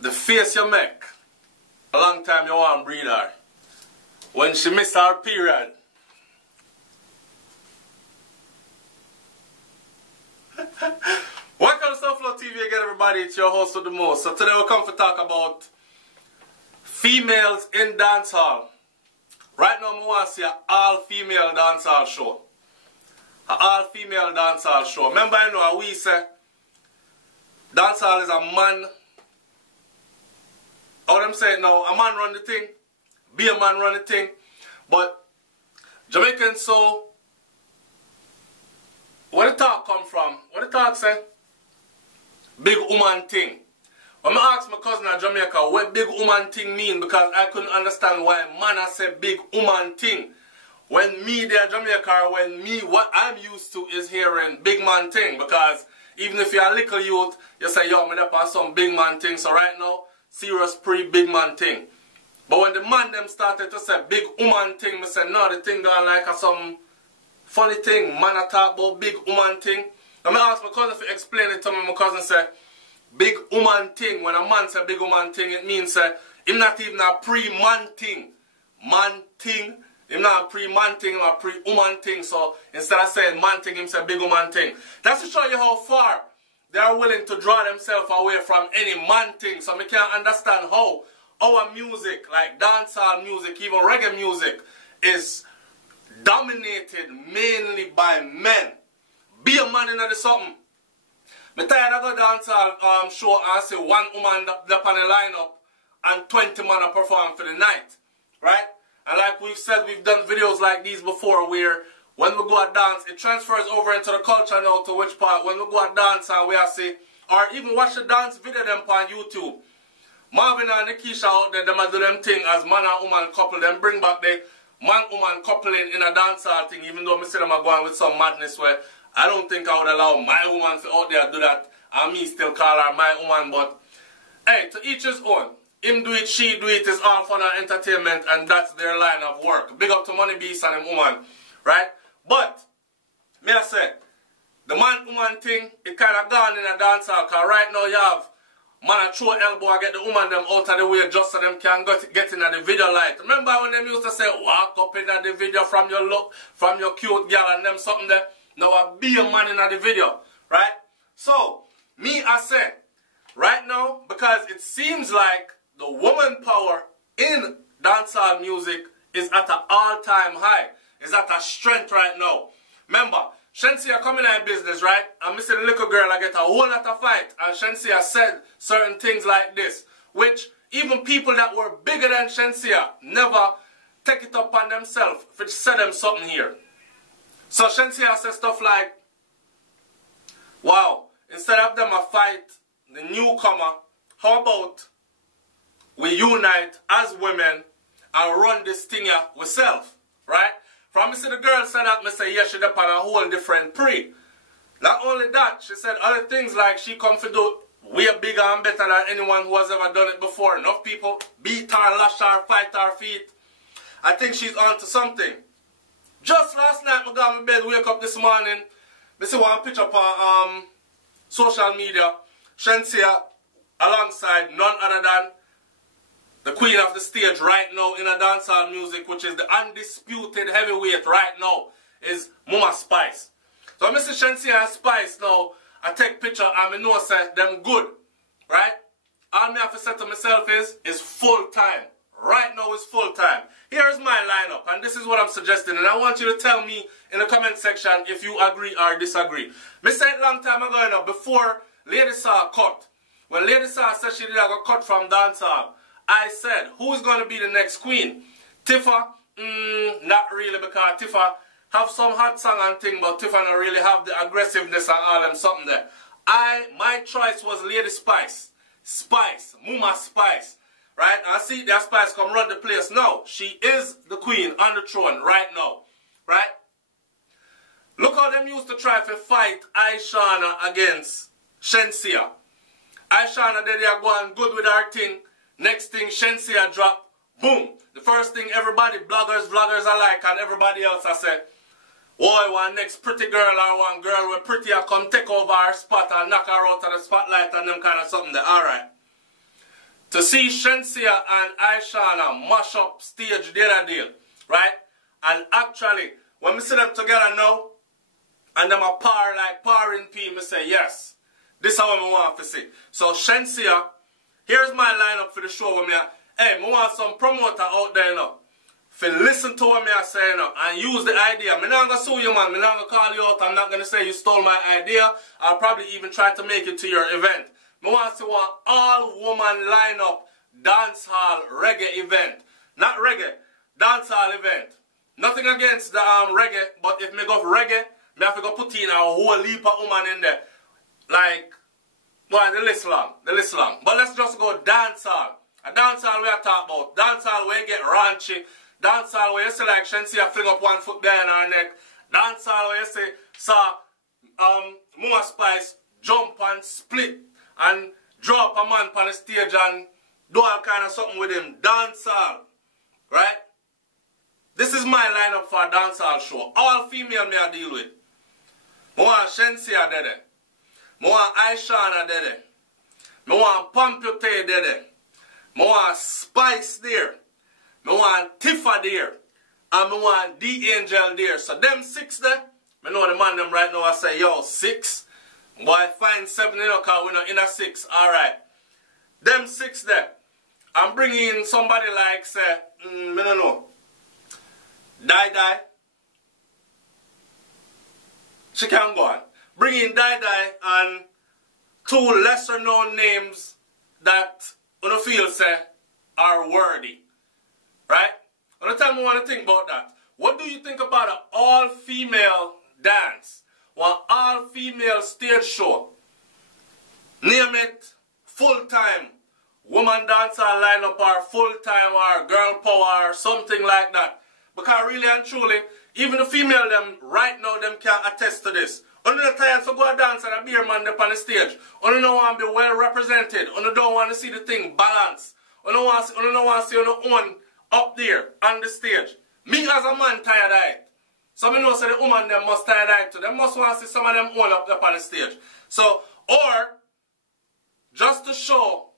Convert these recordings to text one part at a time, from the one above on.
The face you make, a long time you want to breed her. When she miss her period. Welcome to Sunflower TV again, everybody. It's your host with the most. So today we come to talk about females in dancehall. Right now I want to see an all-female dancehall show. An all-female dancehall show. Remember, you know, we say dancehall is a man. How them say it now? A man run the thing. Be a man run the thing. But Jamaicans, so where the talk come from? What the talk say? Big woman thing. When I asked my cousin in Jamaica what big woman thing mean, because I couldn't understand why man I said big woman thing. When me there in Jamaica, when me, what I'm used to is hearing big man thing. Because even if you're a little youth, you say, yo, me up on some big man thing. So right now, serious pre-big man thing. But when the man them started to say big woman thing, me say, no, the thing gone like some funny thing. Man I talk about big woman thing. And I asked my cousin to explain it to me. My cousin said, big woman thing. When a man say big woman thing, it means him not even a pre-man thing. Man thing. Him not a pre-man thing, him a pre-woman thing. So instead of saying man thing, him say big woman thing. That's to show you how far they are willing to draw themselves away from any man thing. So I can't understand how our music, like dancehall music, even reggae music, is dominated mainly by men. Be a man in the something. I'm tired of go dancehall show and see one woman up on the lineup and 20 men are performing for the night. Right? And like we've said, we've done videos like these before where when we go and dance, it transfers over into the culture now to which part. When we go and dance and we are see, or even watch the dance video them on YouTube. Marvin and Nikisha out there, them do them thing as man and woman couple. Them bring back the man-woman coupling in a dancehall thing, even though I see them are going with some madness where I don't think I would allow my woman to out there do that and me still call her my woman. But hey, to each his own. Him do it, she do it, is all fun and entertainment, and that's their line of work. Big up to Money Beast and him woman, right? But, me I say, the man-woman thing, it kind of gone in a dancehall, because right now you have man a throw elbow and get the woman them out of the way just so them can get in at the video light. Remember when them used to say, walk up in at the video from your look, from your cute girl and them something there? Now I be a man in at the video, right? So, me I say, right now, because it seems like the woman power in dancehall music is at an all-time high. It's at a strength right now. Remember, Shensia coming out of business, right? And Mr. The little girl, I get a whole lot of fight. And Shensia said certain things like this, which even people that were bigger than Shensia never take it upon themselves to say them something here. So Shensia said stuff like, wow, instead of them a fight the newcomer, how about we unite as women and run this thing here ourselves, right? From me see the girl said that, me say, yeah, she up on a whole different pre. Not only that, she said other things like she come to do way bigger and better than anyone who has ever done it before. Enough people beat her, lash her, fight her feet. I think she's on to something. Just last night, I got my bed, wake up this morning, me see one picture on social media, Shensia alongside none other than the queen of the stage right now in a dancehall music, which is the undisputed heavyweight right now, is Mama Spice. So I see Shensia and Spice now, I take picture and I know say them good, right? All me have to say to myself is full time. Right now is full time. Here is my lineup and this is what I'm suggesting, and I want you to tell me in the comment section if you agree or disagree. Me said it long time ago now, before Lady Saw cut. When Lady Saw said she did a cut from dancehall, I said, who's going to be the next queen? Tifa? Not really, because Tifa have some hot song and thing, but Tifa don't really have the aggressiveness and all them something there. My choice was Lady Spice. Spice. Mama Spice. Right? And I see that Spice come run the place now. She is the queen on the throne right now. Right? Look how them used to try to fight Aishana against Shensia. Aishana, they are going good with her thing. Next thing, Shensia drop, boom. The first thing everybody, bloggers, vloggers alike, and everybody else, I say, boy, one next pretty girl or one girl with pretty come take over her spot and knock her out of the spotlight and them kind of something there. Alright. to see Shensia and Aishana mash up stage the other day, right? And actually, when we see them together now, and them a par like parring P, me say, yes, this is how I want to see. So Shensia, here's my lineup for the show. With me, hey, I want some promoter out there now. For listen to what I say now and use the idea. I'm not going to sue you, man. I'm not going to call you out. I'm not going to say you stole my idea. I'll probably even try to make it to your event. I want to see one all-woman lineup dancehall reggae event. Not reggae, dancehall event. Nothing against the reggae, but if me go for reggae, I have to go put in a whole heap of woman in there. Like, well, the list long. But let's just go dancehall. A dancehall we are talking about. Dancehall where you get raunchy. Dancehall where you see like Shensia fling up one foot behind her neck. Dancehall where you see saw More Spice jump and split and drop a man on the stage and do all kind of something with him. Dancehall. Right? This is my lineup for a dancehall show. All female me I deal with. I want Shensia there. I want Aishana there. I want Pampute there. I want Spice there. I want Tifa there. And I want D-Angel there. So them 6 there, I know the man them right now I say, yo, 6. Boy, find 7 in because we're not in a 6. Alright. Them 6 there. I'm bringing somebody like, say, I don't know. Die. She can go on. Bring in Die and 2 lesser known names that you feel say are worthy. Right? Now tell me what you think about that. What do you think about an all-female dance? Or an all-female stage show? Name it full-time. Woman dancer lineup or full-time or girl power or something like that. Because really and truly, even the female them right now them can attest to this. Only the tired to go dance and a beer man up on the stage. Only don't want to be well represented. Only don't want to see the thing balanced. Only don't want to see your own up there on the stage. Me as a man tired of it. So I know say the woman them must tired of it too. They must want to see some of them own up on the stage. So, or just to show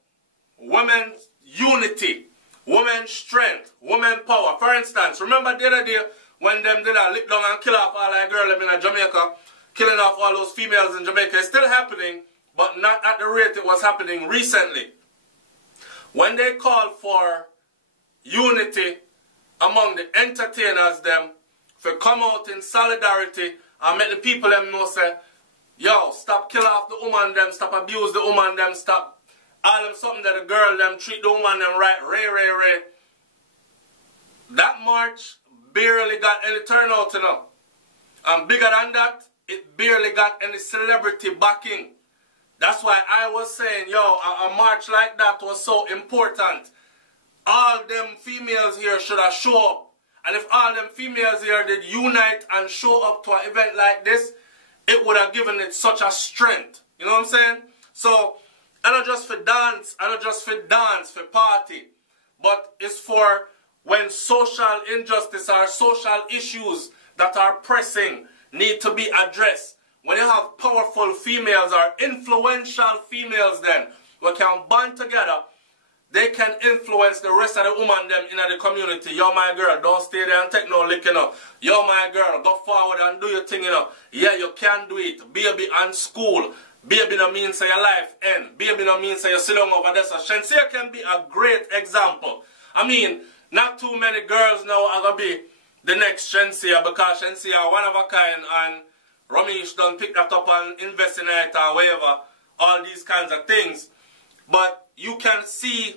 women's unity, women's strength, women's power. For instance, remember the other day when them did a lick down and kill off all that girl in Jamaica, killing off all those females in Jamaica. It's still happening, but not at the rate it was happening recently. When they called for unity among the entertainers them for come out in solidarity and make the people them know say, yo, stop kill off the woman them, stop abuse the woman them, stop all them something that the girl them treat the woman them right, ray. That march barely got any turnout, you know. And bigger than that, it barely got any celebrity backing. That's why I was saying, yo, a march like that was so important. All them females here should have show up. And if all them females here did unite and show up to an event like this, it would have given it such a strength. You know what I'm saying? So, and not just for dance, and not just for dance, for party, but it's for when social injustice or social issues that are pressing need to be addressed. When you have powerful females or influential females then, who can band together, they can influence the rest of the women them in the community. Yo, my girl, don't stay there and take no lick, you know. Yo, my girl, go forward and do your thing, you know. Yeah, you can do it. Baby and school. Baby no mean say your life end. Baby no mean say you sit down over there. So Shensia can be a great example. I mean, not too many girls now are going to be the next Shensia because Shensia are one of a kind and Ramesh done pick that up and invest in it or whatever. All these kinds of things. But you can see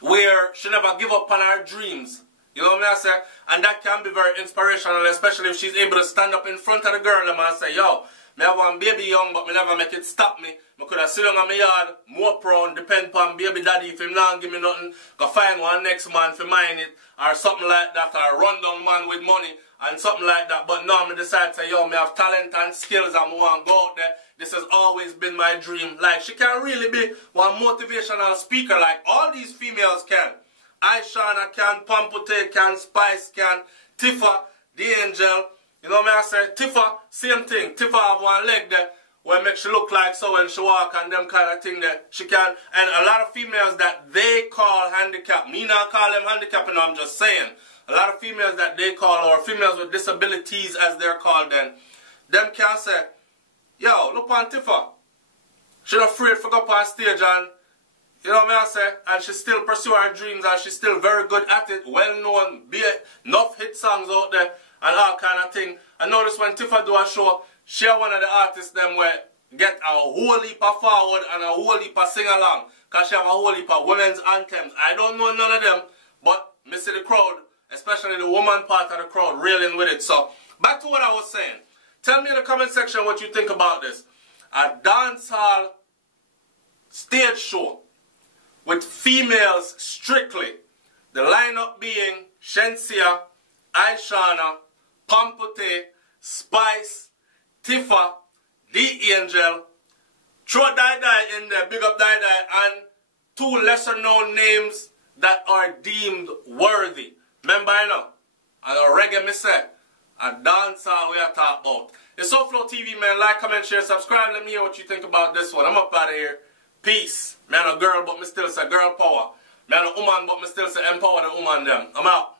where she never give up on her dreams. You know what I say? And that can be very inspirational, especially if she's able to stand up in front of the girl and say, yo, me have one baby young, but me never make it stop me. I could have sit down on my yard, more prone, depend upon baby daddy. If him not give me nothing, go find one next man for mine it, or something like that, or run down man with money, and something like that. But now I decide to say, yo, me have talent and skills, and I want to go out there. This has always been my dream. Like, she can really be one motivational speaker, like all these females can. Aishana can, Pampute can, Spice can, Tifa, the Angel. You know what I say? Tifa, same thing. Tifa have one leg there. where make she look like so when she walk and them kind of thing that she can. And a lot of females that they call handicapped. Me not call them handicapped, and I'm just saying. A lot of females that they call, or females with disabilities as they're called then, them can say, yo, look on Tifa. She's afraid to go up on stage and, you know what I say, and she still pursue her dreams and she's still very good at it, well known, be enough hit songs out there and all kind of thing. I notice when Tifa do a show, she one of the artists them where get a whole heap of forward and a whole heap of sing along, because she have a whole heap of women's anthems. I don't know none of them, but me see the crowd, especially the woman part of the crowd, reeling with it. So, back to what I was saying. Tell me in the comment section what you think about this. A dancehall stage show with females strictly. The lineup being Shensia, Aishana, Pampute, Spice, Tifa, The Angel, throw Dai in there, big up Dai, and 2 lesser known names that are deemed worthy. Remember, I know, and a reggae me say, a dancehall we are talking about. It's SoFlo TV, man. Like, comment, share, subscribe. Let me hear what you think about this one. I'm up out of here. Peace. Man, a girl, but me still say girl power. Man, a woman, but me still say empower the woman them. I'm out.